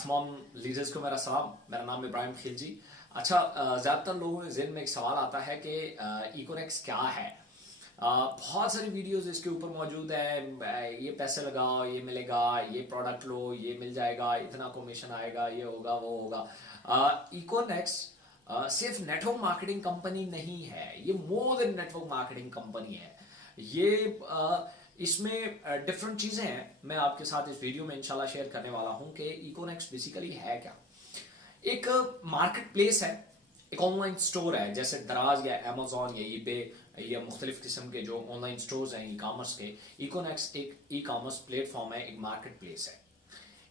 तमाम लीडर्स को मेरा सलाम। मेरा नाम इब्राहिम खिलजी। अच्छा, ज़्यादातर लोगों के ज़हन में एक सवाल आता है कि इकोनेक्स क्या है। बहुत सारी वीडियोस इसके ऊपर मौजूद है। ये पैसे लगाओ, ये मिलेगा, ये प्रोडक्ट लो, ये मिल जाएगा, इतना कमीशन आएगा, ये होगा, वो होगा। इकोनेक्स सिर्फ नेटवर्क मार्केटिंग कंपनी नहीं है, ये more than network marketing company है। ये इसमें डिफरेंट चीज़ें हैं। मैं आपके साथ इस वीडियो में इंशाल्लाह शेयर करने वाला हूं कि इकोनेक्स बेसिकली है क्या। एक मार्केट प्लेस है, एक ऑनलाइन स्टोर है, जैसे दराज या अमेजोन या ईबे या मुख्तलिफ किस्म के जो ऑनलाइन स्टोर्स हैं ई कॉमर्स के। इकोनेक्स एक ई कॉमर्स प्लेटफॉर्म है, एक मार्केट प्लेस है।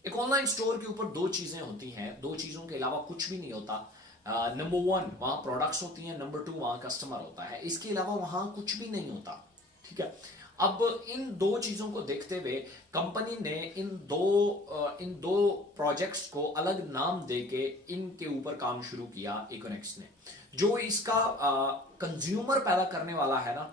एक ऑनलाइन स्टोर के ऊपर दो चीज़ें होती हैं, दो चीज़ों के अलावा कुछ भी नहीं होता। नंबर वन, वहाँ प्रोडक्ट्स होती हैं। नंबर टू, वहाँ कस्टमर होता है। इसके अलावा वहाँ कुछ भी नहीं होता। ठीक है। अब इन दो चीजों को देखते हुए कंपनी ने इन दो प्रोजेक्ट्स को अलग नाम देके इनके ऊपर काम शुरू किया इकोनेक्स ने। जो इसका कंज्यूमर पैदा करने वाला है ना,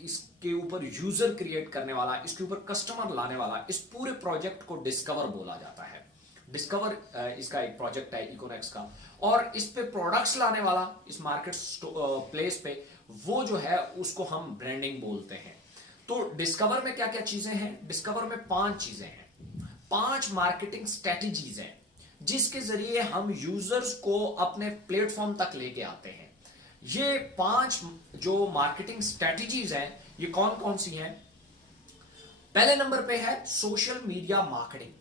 इसके ऊपर यूजर क्रिएट करने वाला, इसके ऊपर कस्टमर लाने वाला, इस पूरे प्रोजेक्ट को डिस्कवर बोला जाता है। डिस्कवर इसका एक प्रोजेक्ट है इकोनेक्स का। और इस पे प्रोडक्ट्स लाने वाला, इस मार्केट प्लेस पे, वो जो है उसको हम ब्रांडिंग बोलते हैं। तो डिस्कवर में क्या क्या चीजें हैं? डिस्कवर में 5 चीजें हैं, 5 मार्केटिंग स्ट्रेटजीज हैं जिसके जरिए हम यूजर्स को अपने प्लेटफॉर्म तक लेके आते हैं। ये 5 जो मार्केटिंग स्ट्रेटजीज हैं, ये कौन कौन सी हैं? पहले नंबर पे है social media marketing.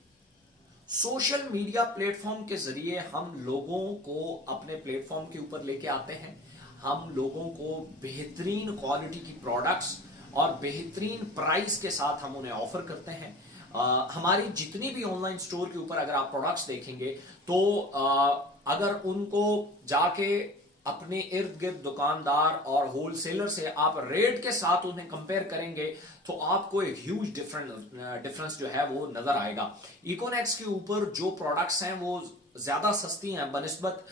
Social media platform के जरिए हम लोगों को अपने प्लेटफॉर्म के ऊपर लेके आते हैं। हम लोगों को बेहतरीन क्वालिटी की प्रोडक्ट्स और बेहतरीन प्राइस के साथ हम उन्हें ऑफर करते हैं। हमारी जितनी भी ऑनलाइन स्टोर के ऊपर अगर आप प्रोडक्ट्स देखेंगे तो अगर उनको जाके अपने इर्द गिर्द दुकानदार और होलसेलर से आप रेट के साथ उन्हें कंपेयर करेंगे तो आपको एक ह्यूज डिफरेंस जो है वो नजर आएगा। इकोनेक्स के ऊपर जो प्रोडक्ट्स हैं वो ज्यादा सस्ती हैं बनिस्बत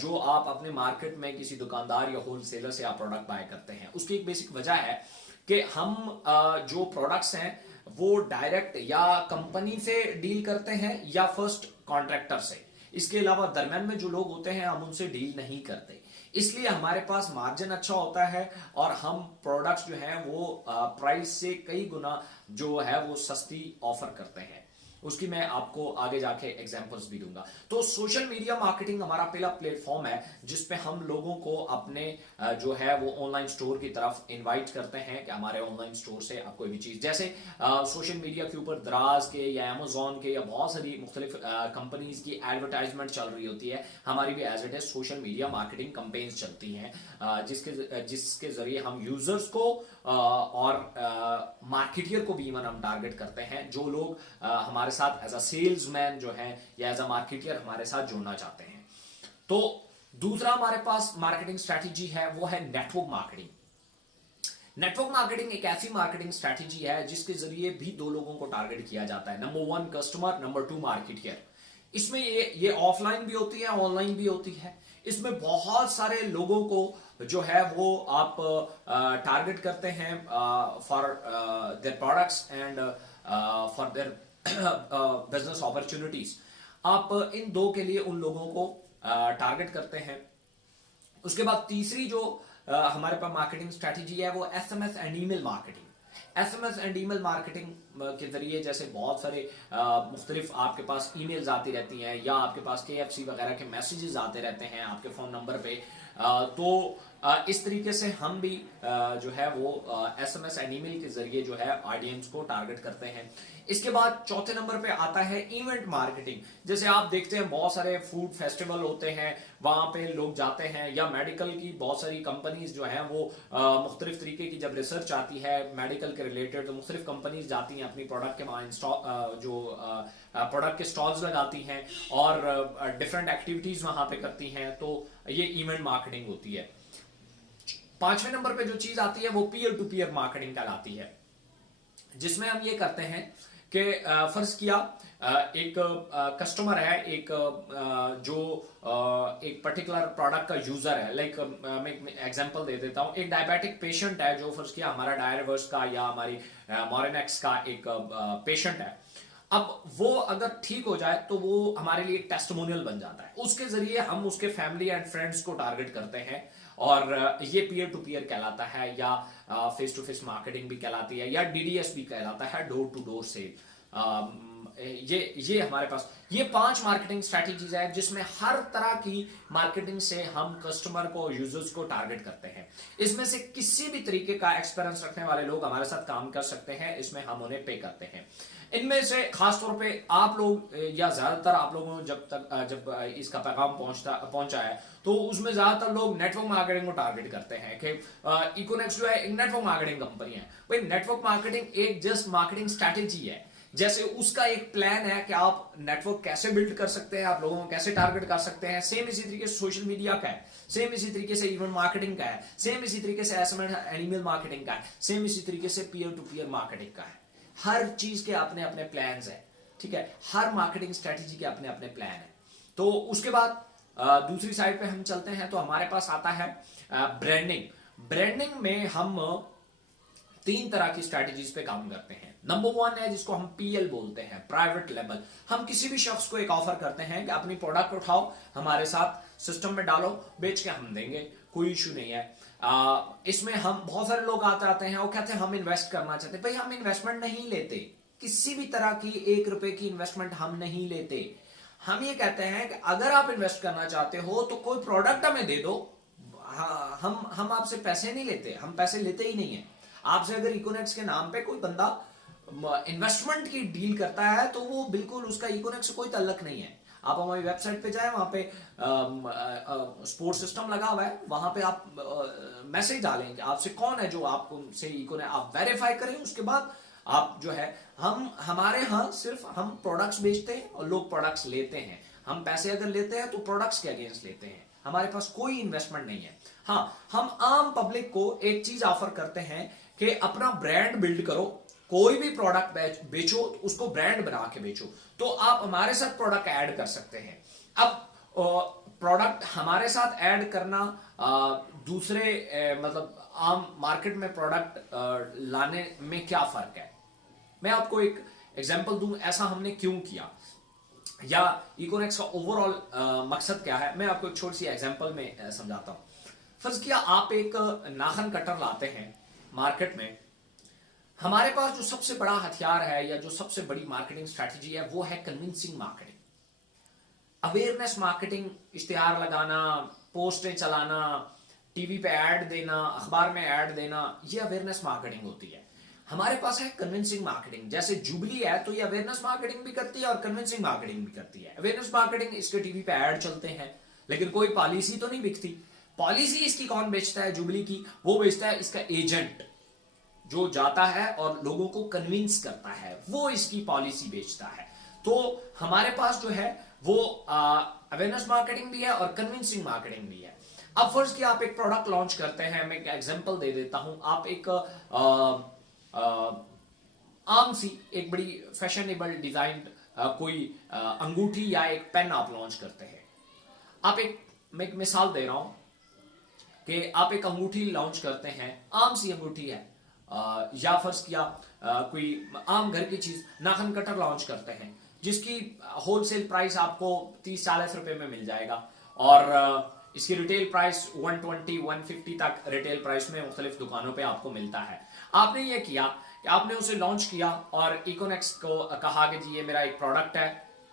जो आप अपने मार्केट में किसी दुकानदार या होलसेलर से आप प्रोडक्ट बाय करते हैं। उसकी एक बेसिक वजह है कि हम जो प्रोडक्ट्स हैं वो डायरेक्ट या कंपनी से डील करते हैं या फर्स्ट कॉन्ट्रैक्टर से। इसके अलावा दरम्यान में जो लोग होते हैं हम उनसे डील नहीं करते, इसलिए हमारे पास मार्जिन अच्छा होता है और हम प्रोडक्ट्स जो हैं वो प्राइस से कई गुना जो है वो सस्ती ऑफर करते हैं। उसकी मैं आपको आगे जाके एग्जांपल्स भी दूंगा। तो सोशल मीडिया मार्केटिंग हमारा पहला प्लेटफॉर्म है जिसपे हम लोगों को अपने जो है वो ऑनलाइन स्टोर की तरफ इनवाइट करते हैं कि हमारे ऑनलाइन स्टोर से आप कोई भी चीज, जैसे सोशल मीडिया के ऊपर दराज के या अमेजोन के या बहुत सारी मुख्तलिफ कंपनीज की एडवर्टाइजमेंट चल रही होती है। हमारी भी as it is social media marketing campaigns चलती हैं जिसके जरिए हम यूजर्स को और मार्केटियर को भी इवन हम टारगेट करते हैं, जो लोग हमारे साथ एज अ सेल्समैन जो है या एज अ मार्केटियर हमारे साथ जुड़ना चाहते हैं। तो दूसरा हमारे पास मार्केटिंग स्ट्रैटेजी है वो है नेटवर्क मार्केटिंग। नेटवर्क मार्केटिंग एक ऐसी मार्केटिंग स्ट्रैटेजी है जिसके जरिए भी दो लोगों को टारगेट किया जाता है। Number 1 customer, number 2 marketeer. इसमें ये ऑफलाइन भी होती है, ऑनलाइन भी होती है। इसमें बहुत सारे लोगों को जो है वो आप टारगेट करते हैं for their products and for their business opportunities. आप इन दो के लिए उन लोगों को टारगेट करते हैं। उसके बाद तीसरी जो हमारे पास मार्केटिंग स्ट्रैटेजी है वो SMS and email marketing. SMS and email marketing के जरिए जैसे बहुत सारे मुख्तलिफ आपके पास ईमेल्स आती रहती हैं या आपके पास केएफसी वगैरह के मैसेजेस आते रहते हैं आपके फोन नंबर पे। तो इस तरीके से हम भी जो है वो एसएमएस एंड ईमेल के जरिए जो है ऑडियंस को टारगेट करते हैं। इसके बाद चौथे नंबर पे आता है इवेंट मार्केटिंग। जैसे आप देखते हैं बहुत सारे फूड फेस्टिवल होते हैं, वहां पे लोग जाते हैं, या मेडिकल की बहुत सारी कंपनीज जो हैं वो मुख्तलिफ तरीके की जब रिसर्च आती है मेडिकल के रिलेटेड तो मुख्तलिफ कंपनीज जाती हैं अपनी प्रोडक्ट के वहां जो प्रोडक्ट के स्टॉल्स लगाती हैं और डिफरेंट एक्टिविटीज वहां पे करती हैं। तो ये इवेंट मार्केटिंग होती है। 5वें नंबर पे जो चीज आती है वो पीयर टू पीयर मार्केटिंग कहलाती है, जिसमें हम ये करते हैं कि फर्ज किया एक कस्टमर है, एक जो एक पर्टिकुलर प्रोडक्ट का यूजर है। लाइक मैं एग्जांपल दे देता हूँ, एक डायबिटिक पेशेंट है जो फर्ज किया हमारा डायरवर्स का या हमारी मोरेनेक्स का एक पेशेंट है। अब वो अगर ठीक हो जाए तो वो हमारे लिए टेस्टिमोनियल बन जाता है, उसके जरिए हम उसके फैमिली एंड फ्रेंड्स को टारगेट करते हैं, और ये पीयर टू पीयर कहलाता है, या फेस टू फेस मार्केटिंग भी कहलाती है, या डीडीएस भी कहलाता है, डोर टू डोर सेल। ये हमारे पास ये 5 मार्केटिंग स्ट्रेटेजीज है जिसमें हर तरह की मार्केटिंग से हम कस्टमर को, यूजर्स को टारगेट करते हैं। इसमें से किसी भी तरीके का एक्सपीरियंस रखने वाले लोग हमारे साथ काम कर सकते हैं, इसमें हम उन्हें पे करते हैं। इनमें से खासतौर पे आप लोग या ज्यादातर आप लोगों को जब इसका पैगाम पहुंचा है तो उसमें ज्यादातर लोग नेटवर्क मार्केटिंग को टारगेट करते हैं कि इकोनेक्स जो है एक नेटवर्क मार्केटिंग कंपनी है। भाई नेटवर्क मार्केटिंग एक जस्ट मार्केटिंग स्ट्रैटेजी है, जैसे उसका एक प्लान है कि आप नेटवर्क कैसे बिल्ड कर सकते हैं, आप लोगों को कैसे टारगेट कर सकते हैं। सेम इसी तरीके से सोशल मीडिया का है, सेम इसी तरीके से इवेंट मार्केटिंग का है, सेम इसी तरीके से एसएमएस एनिमल मार्केटिंग का है, सेम इसी तरीके से पीयर टू पीयर मार्केटिंग का है। हर चीज के अपने अपने प्लान्स है, ठीक है, हर मार्केटिंग स्ट्रेटेजी के अपने अपने प्लान है। तो उसके बाद दूसरी साइड पे हम चलते हैं तो हमारे पास आता है ब्रांडिंग। ब्रांडिंग में हम 3 तरह की स्ट्रेटेजीज पे काम करते हैं। नंबर 1 है जिसको हम पीएल बोलते हैं, प्राइवेट लेबल। हम किसी भी शख्स को एक ऑफर करते हैं कि अपनी प्रोडक्ट उठाओ, हमारे साथ सिस्टम में डालो, बेच के हम देंगे, कोई इशू नहीं है। इसमें हम बहुत सारे लोग आते हैं और कहते हैं हम इन्वेस्ट करना चाहते हैं। भाई हम इन्वेस्टमेंट नहीं लेते, किसी भी तरह की 1 रुपए की इन्वेस्टमेंट हम नहीं लेते। हम ये कहते हैं कि अगर आप इन्वेस्ट करना चाहते हो तो कोई प्रोडक्ट हमें दे दो। हम आपसे पैसे नहीं लेते, हम पैसे लेते ही नहीं है आपसे। अगर इकोनेक्स के नाम पे कोई बंदा इन्वेस्टमेंट की डील करता है तो वो बिल्कुल उसका इकोनेक्स से कोई ताल्लुक नहीं है। आप हमारी वेबसाइट पे जाए, वहां पे सपोर्ट सिस्टम लगा हुआ है, वहां पे आप मैसेज डालें कि आपसे कौन है जो आपको से इकोनेक्स, आप वेरीफाई करें, उसके बाद आप जो है हमारे यहाँ सिर्फ हम प्रोडक्ट्स बेचते हैं और लोग प्रोडक्ट्स लेते हैं। हम पैसे अगर लेते हैं तो प्रोडक्ट्स के अगेंस्ट लेते हैं, हमारे पास कोई इन्वेस्टमेंट नहीं है। हाँ, हम आम पब्लिक को एक चीज ऑफर करते हैं कि अपना ब्रांड बिल्ड करो, कोई भी प्रोडक्ट बेचो तो उसको ब्रांड बना के बेचो, तो आप हमारे साथ प्रोडक्ट ऐड कर सकते हैं। अब प्रोडक्ट हमारे साथ ऐड करना दूसरे मतलब आम मार्केट में प्रोडक्ट लाने में क्या फर्क है, मैं आपको एक एग्जांपल दूं ऐसा हमने क्यों किया, या इकोनेक्स का ओवरऑल मकसद क्या है। मैं आपको एक छोटी सी एग्जांपल में समझाता हूं। फर्ज किया आप एक नाखन कटर लाते हैं मार्केट में। हमारे पास जो सबसे बड़ा हथियार है या जो सबसे बड़ी मार्केटिंग स्ट्रैटेजी है वो है कन्विंसिंग मार्केटिंग, अवेयरनेस मार्केटिंग, इश्तिहार लगाना, पोस्टें चलाना, टीवी पे ऐड देना, अखबार में ऐड देना, ये अवेयरनेस मार्केटिंग होती है। हमारे पास है कन्विंसिंग मार्केटिंग, जैसे जुबली है तो ये अवेयरनेस मार्केटिंग भी करती है और कन्विंसिंग मार्केटिंग भी करती है। अवेयरनेस मार्केटिंग, इसके टीवी पे ऐड चलते हैं लेकिन कोई पॉलिसी तो नहीं बिकती। पॉलिसी इसकी कौन बेचता है जुबली की, वो बेचता है इसका एजेंट जो जाता है और लोगों को कन्विंस करता है, वो इसकी पॉलिसी बेचता है। तो हमारे पास जो है वो अवेयरनेस मार्केटिंग भी है और कन्विंसिंग मार्केटिंग भी है। अब फर्स्ट कि आप एक प्रोडक्ट लॉन्च करते हैं, मैं एक एग्जांपल दे देता हूं। आप एक आम सी एक बड़ी फैशनेबल डिजाइन कोई अंगूठी या एक पेन आप लॉन्च करते हैं। मैं एक मिसाल दे रहा हूं कि आप एक अंगूठी लॉन्च करते हैं, आम सी अंगूठी है, या फर्ज किया कोई आम घर की चीज नाखन कटर लॉन्च करते हैं जिसकी होलसेल प्राइस आपको 30-40 रुपए में मिल जाएगा, और इसकी रिटेल प्राइस 120-150 तक रिटेल प्राइस में मुख्तलिफ दुकानों पे आपको मिलता है। आपने ये किया कि आपने उसे लॉन्च किया और इकोनेक्स को कहा कि जी ये मेरा एक प्रोडक्ट है,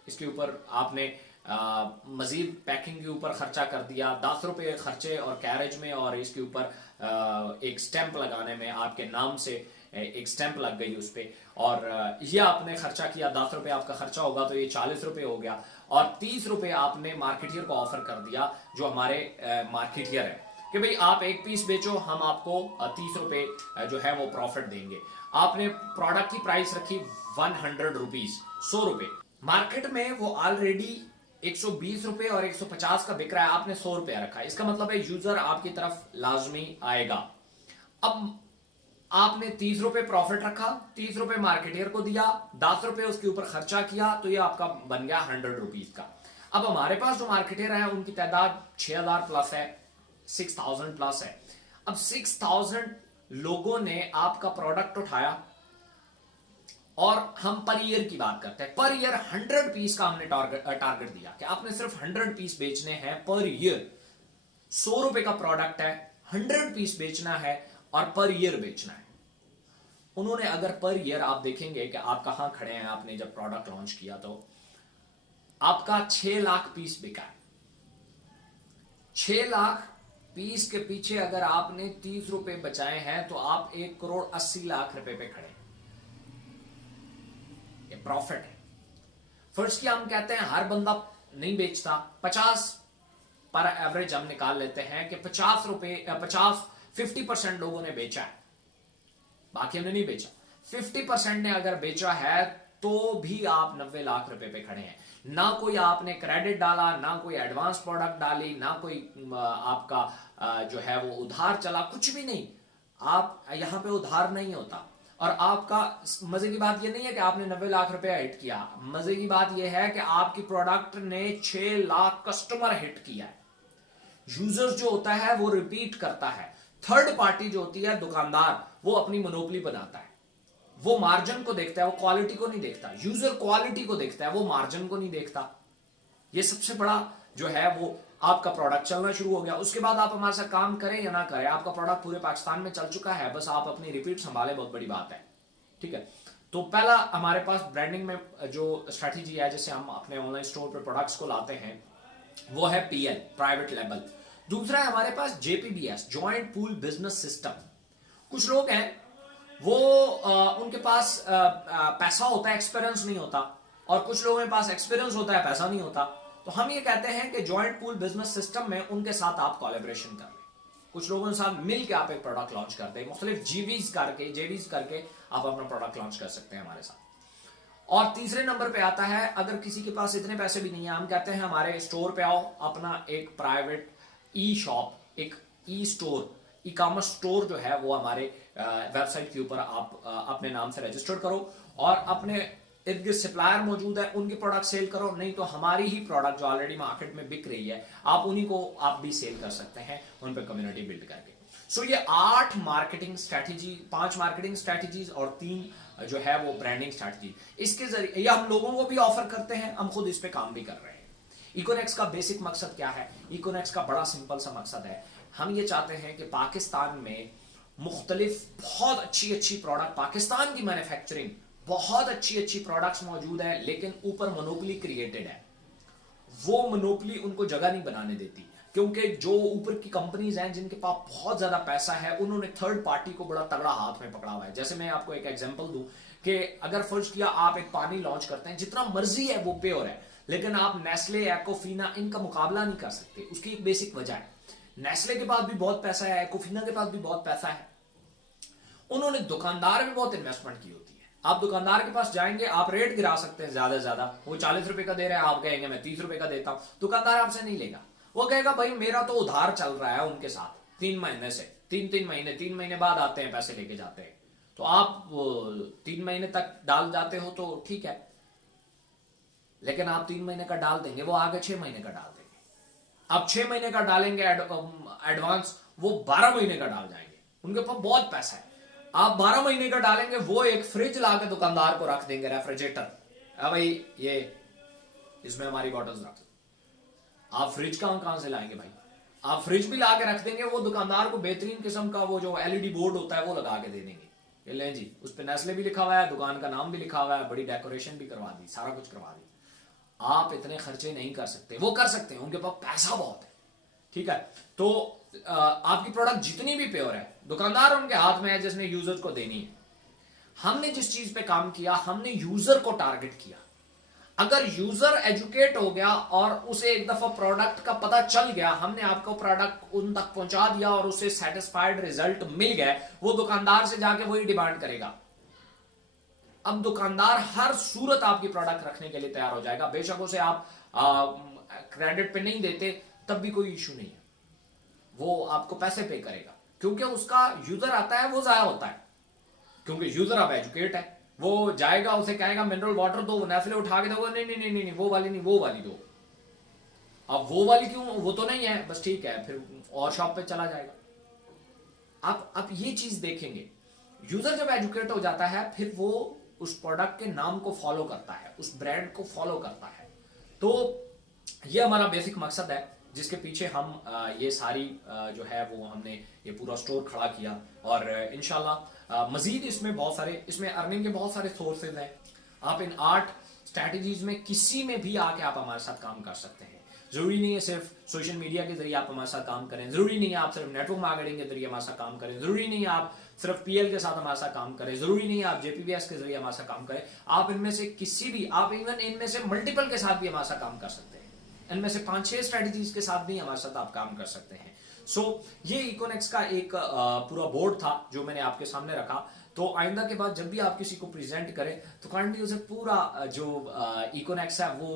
इसके ऊपर आपने मजीद पैकिंग के ऊपर खर्चा कर दिया, 10 रुपए खर्चे और कैरेज में, और इसके ऊपर एक स्टैंप लगाने में आपके नाम से एक स्टैंप लग गई उस पर, और ये आपने खर्चा किया, 10 रुपए आपका खर्चा होगा तो ये 40 रुपए हो गया, और 30 रुपए आपने मार्केटियर को ऑफर कर दिया जो हमारे मार्केटियर है कि भाई आप एक पीस बेचो, हम आपको 30 रुपए जो है वो प्रॉफिट देंगे। आपने प्रोडक्ट की प्राइस रखी 100 रुपीज, 100 रुपए, मार्केट में वो ऑलरेडी 120 रुपए और 150 का बिक रहा है, आपने 100 रुपया रखा, इसका मतलब है यूजर आपकी तरफ लाजमी आएगा। अब आपने 30 रुपए प्रॉफिट रखा, 30 रुपए मार्केटियर को दिया, 10 रुपए उसके ऊपर खर्चा किया, तो ये आपका बन गया 100 रुपीज का। अब हमारे पास जो मार्केटियर है उनकी तादाद 6000 प्लस है, 6000 प्लस है। अब 6000 लोगों ने आपका प्रोडक्ट उठाया, और हम पर ईयर की बात करते हैं, पर ईयर 100 पीस का हमने टारगेट दिया कि आपने सिर्फ 100 पीस बेचने हैं पर ईयर। 100 रुपए का प्रोडक्ट है, 100 पीस बेचना है और पर ईयर बेचना है। उन्होंने अगर पर ईयर, आप देखेंगे कि आप कहां खड़े हैं, आपने जब प्रोडक्ट लॉन्च किया तो आपका 6 लाख पीस बिका है। 6 लाख पीस के पीछे अगर आपने 30 रुपए बचाए हैं तो आप 1,80,00,000 रुपए पे खड़े हैं। ये प्रॉफिट है। फर्स्ट की हम कहते हैं हर बंदा नहीं बेचता, 50 पर एवरेज हम निकाल लेते हैं कि 50% लोगों ने बेचा है, बाकी हमने नहीं बेचा। 50% ने अगर बेचा है तो भी आप 90 लाख रुपए पे खड़े हैं। ना कोई आपने क्रेडिट डाला, ना कोई एडवांस प्रोडक्ट डाली, ना कोई आपका जो है वो उधार चला, कुछ भी नहीं। आप यहां पे उधार नहीं होता। और आपका मजे की बात यह नहीं है कि आपने 90 लाख रुपए हिट किया, मजे की बात यह है कि आपकी प्रोडक्ट ने 6 लाख कस्टमर हिट किया है। यूजर जो होता है वो रिपीट करता है। थर्ड पार्टी जो होती है दुकानदार, वो अपनी मोनोपोली बनाता है। वो मार्जिन को देखता है, वो क्वालिटी को नहीं देखता। यूजर क्वालिटी को देखता है, वो मार्जिन को नहीं देखता। ये सबसे बड़ा जो है वो आपका प्रोडक्ट चलना शुरू हो गया। उसके बाद आप हमारे साथ काम करें या ना करें, आपका प्रोडक्ट पूरे पाकिस्तान में चल चुका है, बस आप अपनी रिपीट संभाले, बहुत बड़ी बात है। ठीक है, तो पहला हमारे पास ब्रांडिंग में जो स्ट्रेटेजी है, जैसे हम अपने ऑनलाइन स्टोर पर प्रोडक्ट्स को लाते हैं, वो है PL, प्राइवेट लेबल। दूसरा है हमारे पास JPBS, joint pool business system. कुछ लोग हैं वो उनके पास पैसा होता है, एक्सपीरियंस नहीं होता, और कुछ लोगों के पास एक्सपीरियंस होता है, पैसा नहीं होता। तो हम ये कहते हैं कि जॉइंट पूल बिजनेस सिस्टम में उनके साथ आप कोलैबोरेशन कर लें, कुछ लोगों के साथ मिल के आप एक प्रोडक्ट लॉन्च करते हैं, मुख्तलिफ जेवीज करके आप अपना प्रोडक्ट लॉन्च कर सकते हैं हमारे साथ। और तीसरे नंबर पे आता है, अगर किसी के पास इतने पैसे भी नहीं है, हम कहते हैं हमारे स्टोर पे आओ, अपना एक प्राइवेट ई-शॉप, एक ई-स्टोर, ई-कॉमर्स स्टोर जो है वो हमारे वेबसाइट के ऊपर आप अपने नाम से रजिस्टर करो और अपने इर्द गिर्द सप्लायर मौजूद है, उनके प्रोडक्ट सेल करो। नहीं तो हमारी ही प्रोडक्ट जो ऑलरेडी मार्केट में बिक रही है, आप उन्हीं को आप भी सेल कर सकते हैं, उन पर कम्युनिटी बिल्ड करके। सो ये 8 मार्केटिंग स्ट्रैटेजी, 5 मार्केटिंग स्ट्रैटेजीज और 3 जो है वो ब्रांडिंग स्ट्रैटेजी, इसके जरिए ये हम लोगों को भी ऑफर करते हैं, हम खुद इस पे काम भी कर रहे हैं। इकोनेक्स का बेसिक मकसद क्या है? इकोनेक्स का बड़ा सिंपल सा मकसद है, हम ये चाहते हैं कि पाकिस्तान में मुख्तलिफ बहुत अच्छी प्रोडक्ट, पाकिस्तान की मैन्युफैक्चरिंग, बहुत अच्छी प्रोडक्ट्स मौजूद है, लेकिन ऊपर मोनोपोली क्रिएटेड है। वो मोनोपोली उनको जगह नहीं बनाने देती, क्योंकि जो ऊपर की कंपनीज हैं जिनके पास बहुत ज्यादा पैसा है, उन्होंने थर्ड पार्टी को बड़ा तगड़ा हाथ में पकड़ा हुआ है। जैसे मैं आपको एक एग्जांपल दूं कि अगर फर्ज किया आप एक पानी लॉन्च करते हैं, जितना मर्जी है वो प्योर है, लेकिन आप नेस्ले, एक्कोफिना, इनका मुकाबला नहीं कर सकते। उसकी एक बेसिक वजह है, नेस्ले के पास भी बहुत पैसा है, एक्कोफिना के पास भी बहुत पैसा है, उन्होंने दुकानदार में बहुत इन्वेस्टमेंट की होती है। आप दुकानदार के पास जाएंगे, आप रेट गिरा सकते हैं ज्यादा से ज्यादा, वो 40 रुपए का दे रहे हैं, आप कहेंगे मैं 30 रुपए का देता हूं, दुकानदार आपसे नहीं लेगा। वो कहेगा भाई मेरा तो उधार चल रहा है उनके साथ 3 महीने से, 3 महीने बाद आते हैं, पैसे लेके जाते हैं, तो आप 3 महीने तक डाल जाते हो तो ठीक है, लेकिन आप 3 महीने का डाल देंगे, वो आगे 6 महीने का डाल देंगे। आप 6 महीने का डालेंगे एडवांस, वो 12 महीने का डाल जाएंगे, उनके पास बहुत पैसा है। आप 12 महीने का डालेंगे, वो एक फ्रिज लाके दुकानदार को रख देंगे, रेफ्रिजरेटर, भाई ये इसमें हमारी बॉटल्स रख। आप फ्रिज कहां से लाएंगे भाई? आप फ्रिज भी ला के रख देंगे, वो दुकानदार को बेहतरीन किस्म का वो जो LED बोर्ड होता है वो लगा के दे देंगे, ये लें जी, उस पर नेस्ले भी लिखा हुआ है, दुकान का नाम भी लिखा हुआ है, बड़ी डेकोरेशन भी करवा दी, सारा कुछ करवा दी। आप इतने खर्चे नहीं कर सकते, वो कर सकते हैं, उनके पास पैसा बहुत है। ठीक है, तो आपकी प्रोडक्ट जितनी भी प्योर है, दुकानदार उनके हाथ में है जिसने यूजर को देनी है। हमने जिस चीज पे काम किया, हमने यूजर को टारगेट किया। अगर यूजर एजुकेट हो गया और उसे एक दफा प्रोडक्ट का पता चल गया, हमने आपको प्रोडक्ट उन तक पहुंचा दिया और उसे सेटिस्फाइड रिजल्ट मिल गए, वो दुकानदार से जाके वही डिमांड करेगा। अब दुकानदार हर सूरत आपकी प्रोडक्ट रखने के लिए तैयार हो जाएगा, बेशक उसे आप क्रेडिट पे नहीं देते तब भी कोई इशू नहीं है, वो आपको पैसे पे करेगा, क्योंकि उसका यूजर आता है वो जाया होता है, क्योंकि यूजर अब एजुकेट है, वो जाएगा, उसे कहेगा मिनरल वाटर दो, नेस्ले उठा के दोगे, नहीं वो वाली नहीं, वो वाली दो। अब वो वाली क्यों? वो तो नहीं है, बस ठीक है, फिर और शॉप पे चला जाएगा। आप ये चीज देखेंगे, यूजर जब एजुकेट हो जाता है, फिर वो उस प्रोडक्ट के नाम को फॉलो करता है, उस ब्रांड को फॉलो करता है। तो ये हमारा बेसिक मकसद है जिसके पीछे हम ये सारी जो है वो हमने ये पूरा स्टोर खड़ा किया। और इंशाल्लाह मजीद इसमें बहुत सारे, इसमें अर्निंग के बहुत सारे सोर्सेज हैं। आप इन 8 स्ट्रैटेजीज में किसी में भी आके आप हमारे साथ काम कर सकते हैं। जरूरी नहीं है सिर्फ सोशल मीडिया के जरिए आप हमारे साथ काम करें, जरूरी नहीं है आप सिर्फ नेटवर्क मार्केटिंग के जरिए हमारे साथ काम करें, जरूरी नहीं है आप सिर्फ पीएल के साथ हमारे साथ काम करें, जरूरी नहीं है आप जेपीबीएस के जरिए हमारे साथ काम करें। आप इनमें से किसी भी, आप इवन इनमें से मल्टीपल के साथ भी हमारे साथ काम कर सकते हैं। इनमें से 5-6 स्ट्रेटजीज के साथ भी हमारे साथ आप काम कर सकते हैं। सो ये इकोनेक्स का एक पूरा बोर्ड था जो मैंने आपके सामने रखा। तो आइंदा के बाद जब भी आप किसी को प्रेजेंट करें तो काइंडली उसे पूरा जो इकोनेक्स है वो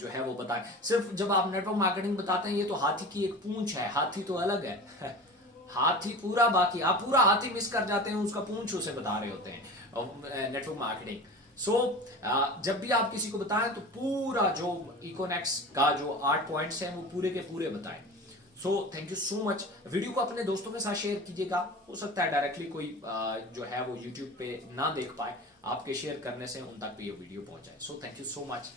जो है वो बताएं। सिर्फ जब आप नेटवर्क मार्केटिंग बताते हैं ये तो हाथी की एक पूंछ है, हाथी तो अलग है हाथी पूरा, बाकी आप पूरा हाथी मिस कर जाते हैं, उसका पूंछ उसे बता रहे होते हैं नेटवर्क मार्केटिंग। सो जब भी आप किसी को बताएं तो पूरा जो इकोनेक्स का जो 8 पॉइंट्स हैं वो पूरे के पूरे बताएं। So thank you so much. Video को अपने दोस्तों के साथ शेयर कीजिएगा। हो सकता है डायरेक्टली कोई जो है वो यूट्यूब पे ना देख पाए, आपके शेयर करने से उन तक भी ये वीडियो पहुंच जाए। So thank you so much.